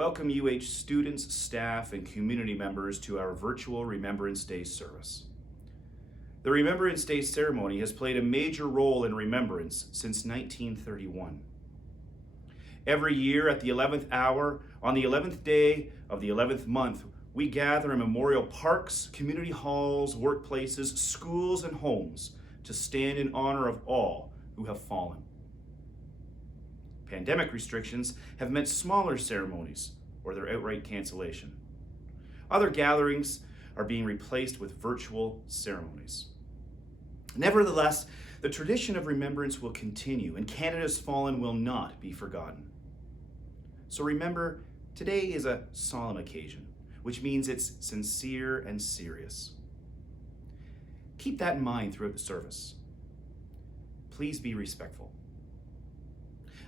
welcome UH students, staff, and community members to our virtual Remembrance Day service. The Remembrance Day ceremony has played a major role in remembrance since 1931. Every year at the 11th hour, on the 11th day of the 11th month, we gather in memorial parks, community halls, workplaces, schools, and homes to stand in honor of all who have fallen. Pandemic restrictions have meant smaller ceremonies or their outright cancellation. Other gatherings are being replaced with virtual ceremonies. Nevertheless, the tradition of remembrance will continue, and Canada's fallen will not be forgotten. So remember, today is a solemn occasion, which means it's sincere and serious. Keep that in mind throughout the service. Please be respectful.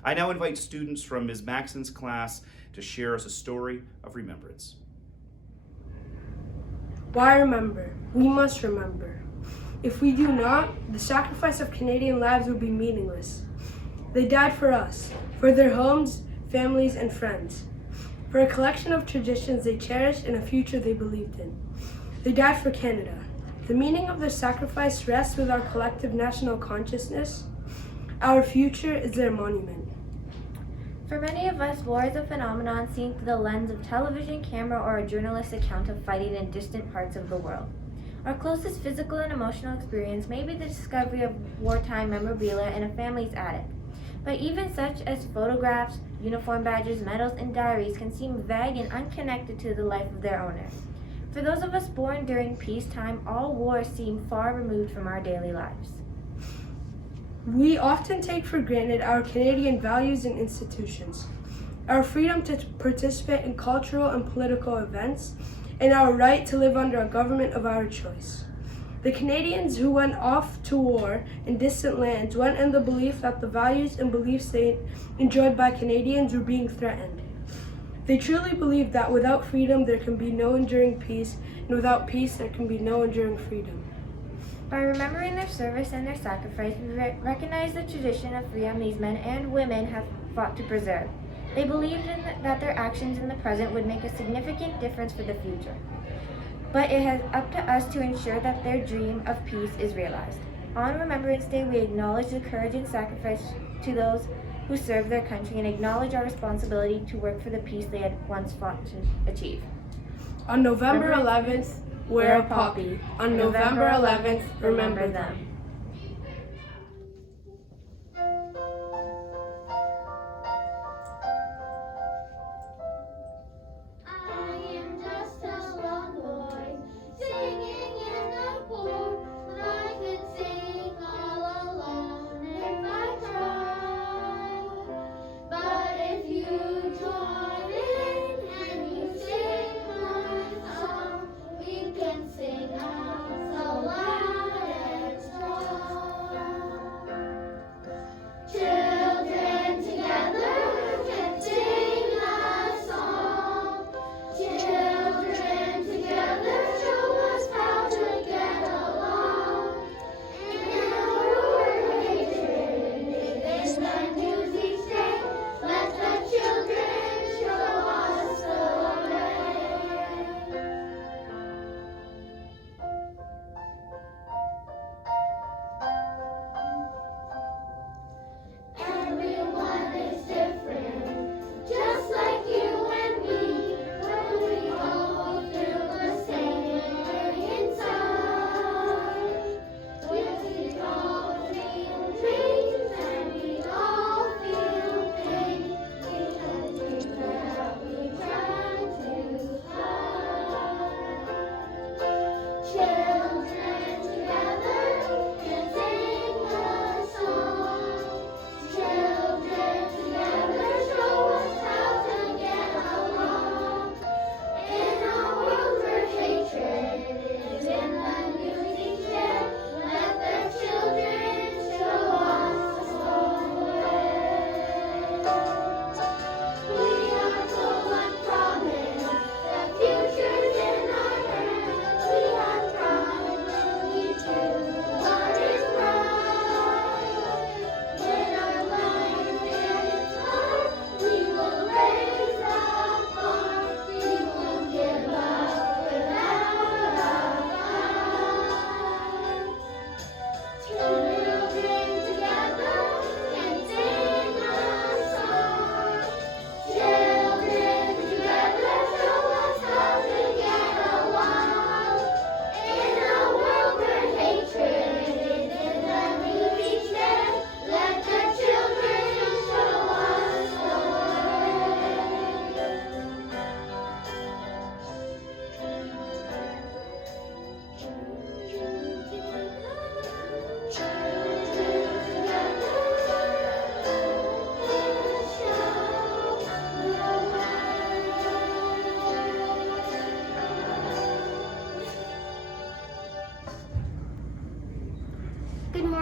I now invite students from Ms. Maxon's class to share us a story of remembrance. Why remember? We must remember. If we do not, the sacrifice of Canadian lives will be meaningless. They died for us, for their homes, families, and friends, for a collection of traditions they cherished and a future they believed in. They died for Canada. The meaning of their sacrifice rests with our collective national consciousness. Our future is their monument. For many of us, war is a phenomenon seen through the lens of television, camera, or a journalist's account of fighting in distant parts of the world. Our closest physical and emotional experience may be the discovery of wartime memorabilia in a family's attic. But even such as photographs, uniform badges, medals, and diaries can seem vague and unconnected to the life of their owner. For those of us born during peacetime, all wars seem far removed from our daily lives. We often take for granted our Canadian values and institutions, our freedom to participate in cultural and political events, and our right to live under a government of our choice. The Canadians who went off to war in distant lands went in the belief that the values and beliefs they enjoyed by Canadians were being threatened. They truly believed that without freedom there can be no enduring peace, and without peace there can be no enduring freedom. By remembering their service and their sacrifice, we recognize the tradition of freedom these men and women have fought to preserve. They believed that their actions in the present would make a significant difference for the future. But it is up to us to ensure that their dream of peace is realized. On Remembrance Day, we acknowledge the courage and sacrifice to those who serve their country and acknowledge our responsibility to work for the peace they had once fought to achieve. On November 11th, wear a poppy. On November 11th, remember them. Sing out so loud and strong.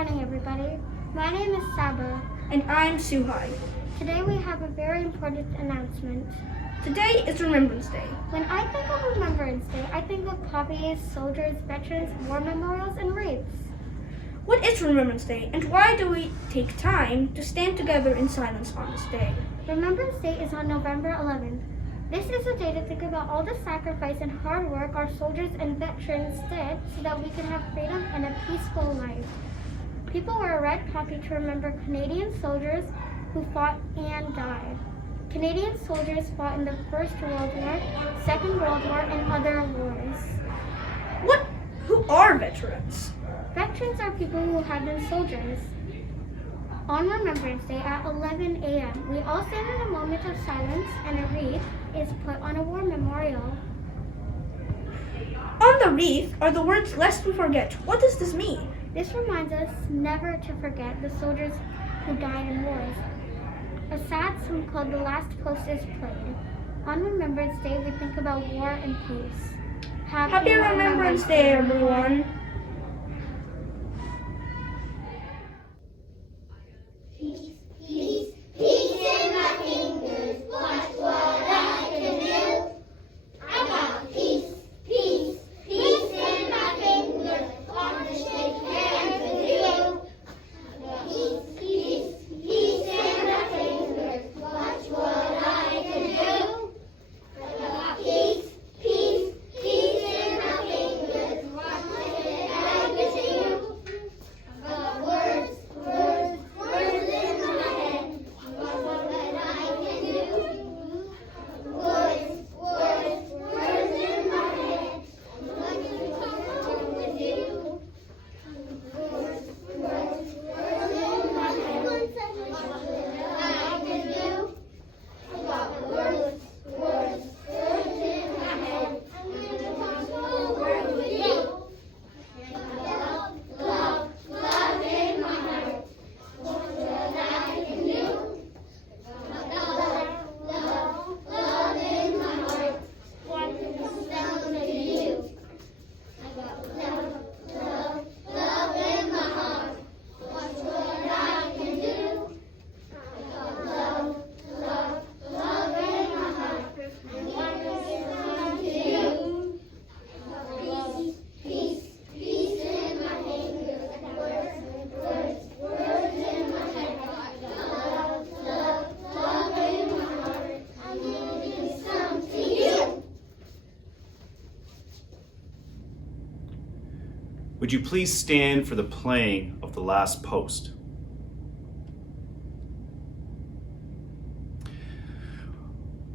morning, everybody. My name is Saber. And I'm Suhai. Today we have a very important announcement. Today is Remembrance Day. When I think of Remembrance Day, I think of poppies, soldiers, veterans, war memorials, and wreaths. What is Remembrance Day, and why do we take time to stand together in silence on this day? Remembrance Day is on November 11th. This is a day to think about all the sacrifice and hard work our soldiers and veterans did so that we can have freedom and a peaceful life. People wear a red poppy to remember Canadian soldiers who fought and died. Canadian soldiers fought in the First World War, Second World War, and other wars. Who are veterans? Veterans are people who have been soldiers. On Remembrance Day at 11 a.m., we all stand in a moment of silence and a wreath is put on a war memorial. On the wreath are the words "Lest we forget." What does this mean? This reminds us never to forget the soldiers who died in wars. A sad song called "The Last Post" is played. On Remembrance Day, we think about war and peace. Happy Remembrance Day, everyone! Peace, peace, peace in my fingers. Watch what I can do. I got peace, peace, peace in my fingers. Want to shake hands with you. I got peace, peace, peace in my fingers. Watch what I can do. I got peace, peace, peace in my fingers. Want to shake hands with you. I got words, words. Words in my head, what I can do. Words, words, words in my head, what with you. Words, words, words in my head, what I can do. I got words, words, words in my head, words with you. Love, love, love in my heart. What I can do. Love in my heart. Want to sound to you. I got love in my heart. Watch what I can do. I got love in my heart. And want to sound to you. Peace, peace in my fingers. Words in my head. Love in my heart. I'm giving some to you. Would you please stand for the playing of the last post?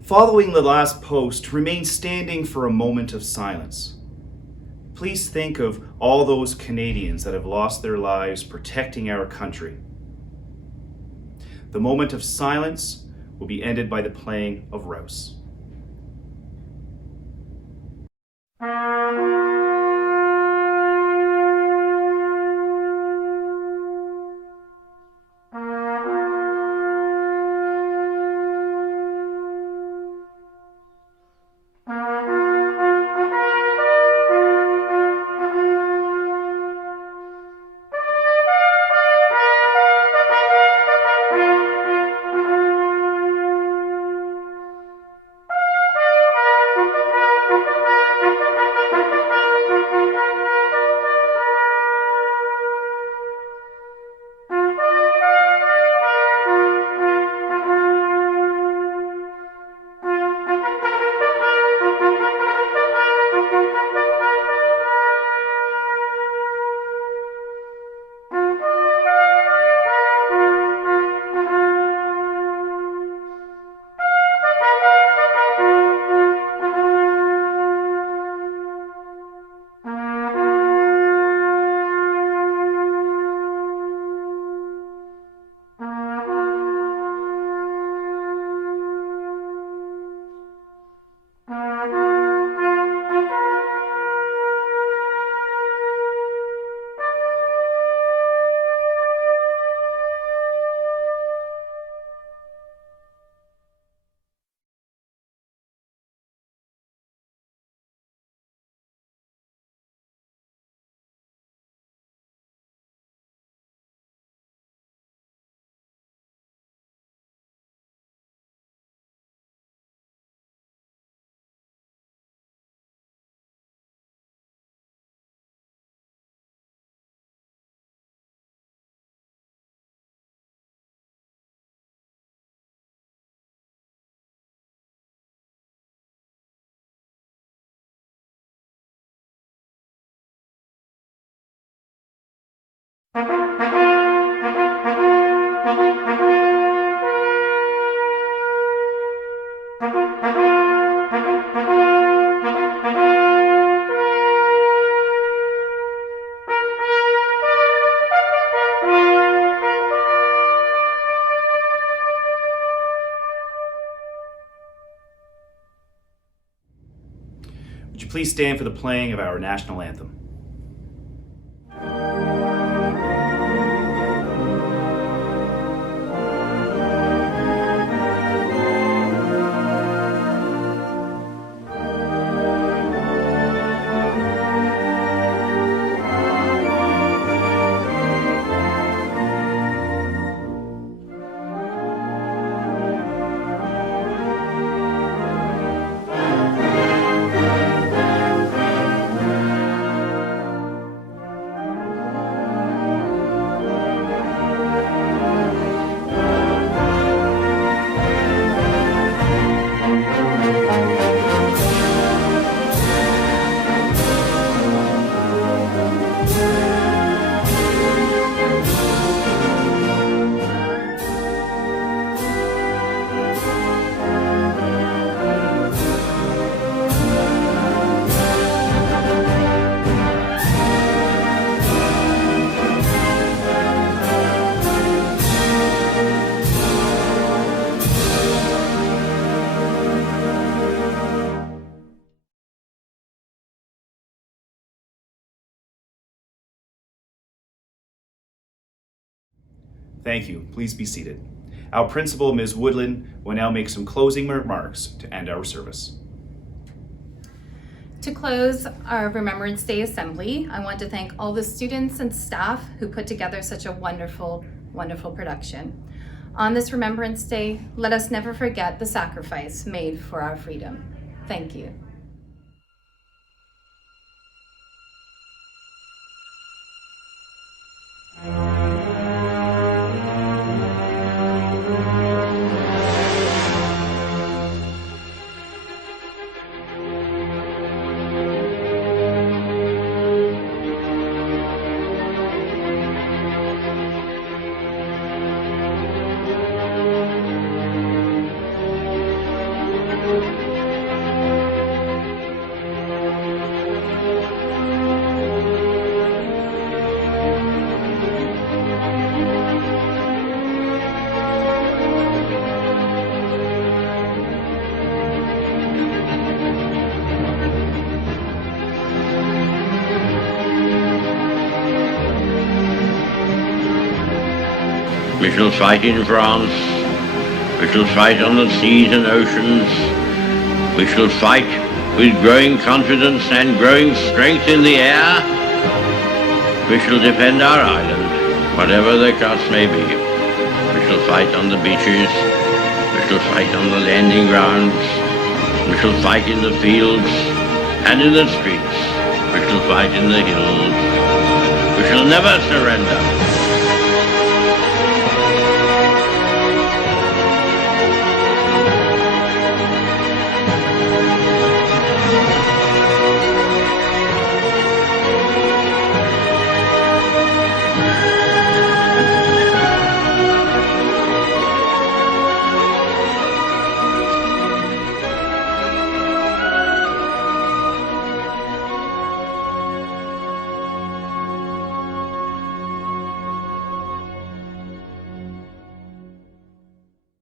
Following the last post, remain standing for a moment of silence. Please think of all those Canadians that have lost their lives protecting our country. The moment of silence will be ended by the playing of Rouse. Please stand for the playing of our national anthem. Thank you. Please be seated. Our principal, Ms. Woodland, will now make some closing remarks to end our service. To close our Remembrance Day Assembly, I want to thank all the students and staff who put together such a wonderful, wonderful production. On this Remembrance Day, let us never forget the sacrifice made for our freedom. Thank you. We shall fight in France. We shall fight on the seas and oceans. We shall fight with growing confidence and growing strength in the air. We shall defend our island, whatever the cost may be. We shall fight on the beaches. We shall fight on the landing grounds. We shall fight in the fields and in the streets. We shall fight in the hills. We shall never surrender.